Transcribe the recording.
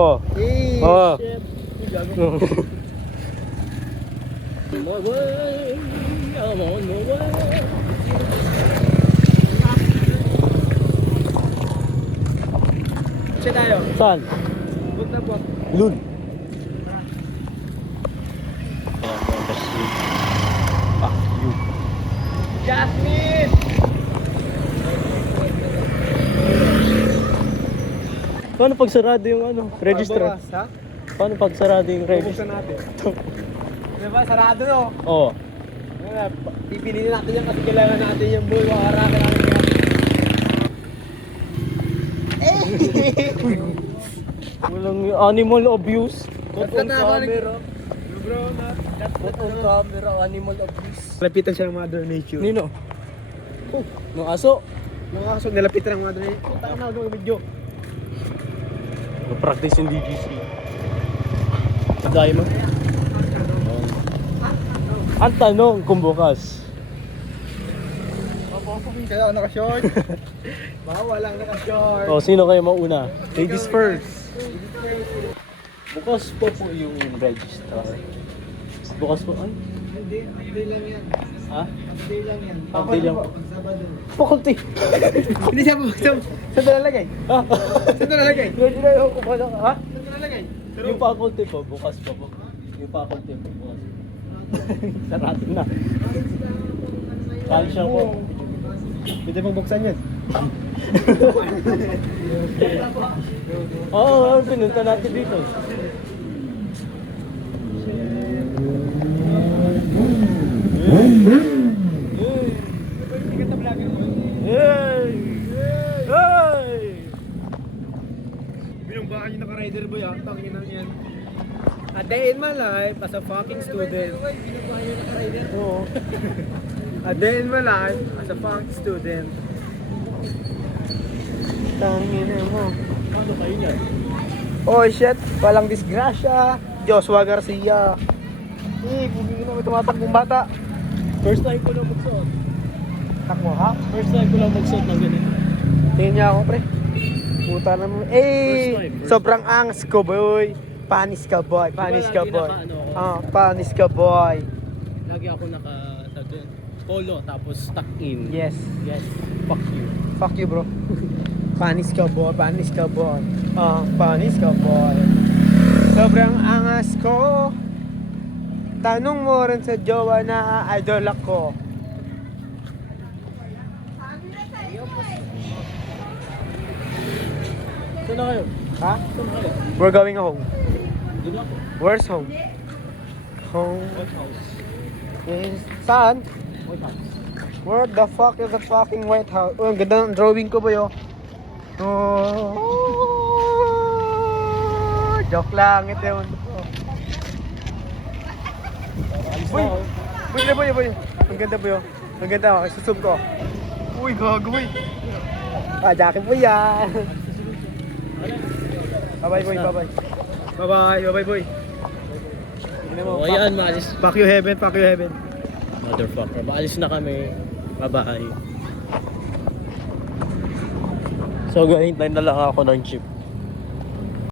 Oh. Hey, Oh. shit. Siya tayo. Saan? Bot na bot. Lun. Jasmine! Paano pag sarado yung ano? Register? Bukas, ha? Paano pag sarado yung register? Bubuksan natin. Diba, sarado no? Oo. Pipiliin natin yan kasi kailangan natin yung bull. Harapan natin yan. Walang animal abuse. Caught on camera. Bro, na. Caught on camera, animal abuse. Lapitan siya ng Mother Nature. Nino? Nung aso? Mga kaso nilapitan ng Mother Nature. Puta ka na, gawin video. Practice yung DGC. Dahil mo? Ang tanong kung bukas. Kaya ako naka-short. Bawal lang naka-short. O, sino kayo mauna? Ladies first. Bukas po po yung register. Bukas po, ay? Hindi, update lang yan. Ha? Update lang yan. Update lang. Sabado. Faculty. Hindi siya po. Saan nalalagay? Ha? Saan nalalagay? Ready na yung kumala ka, ha? Saan nalalagay? Yung faculty po, bukas po po. Yung faculty po, bukas. Sarado na. Kali siya po. Pwede mong buksan yan. Oo, pinunta natin dito. Hey! Hey! Binumbakan yung naka-rider boy ah. Tangin na yan. A day in my life as a fucking student. Binumbakan yung naka-rider. Oo. A day in my life as a fucking student. Tangin na mo. Ano kayo niyan? Oh shit, walang disgrasya. Joshua Garcia. Buging na may tumatakbong bata. First time ko lang magsuot. Takbo ha? First time ko lang magsuot ng ganito. Tingin niya ako pre. Puta naman. First time. Sobrang angas ko boy. Panis ka boy, panis ka lagi boy. naka-ano ako? Panis ka boy. Lagi ako polo tapos tuck in. Yes. Yes. Fuck you. Fuck you bro. Panis ka boy, panis ka boy. Panis ka boy. Sobrang angas ko. Tanong mo rin sa jowa na idol ako. Saan na kayo? Ha? Saan na kayo? We're going home. Doon ako. Where's home? Home White House. is... Saan? White House. Where the fuck is the fucking White House? Oh, ang ganda ng drawing ko ba yun? Oh. Joke lang, ito yun. Alis Boy! na ako. Boy! Ang ganda ba yun? Ang ganda, susub ko. Uy, gago boy! Jackie boy yan! Bye-bye boy, bye-bye. Bye-bye boy. O ayan, maalis. Fuck you heaven, fuck you heaven. Motherfucker. Maalis na kami. Bye-bye. So, hintay na lang ako ng jeep.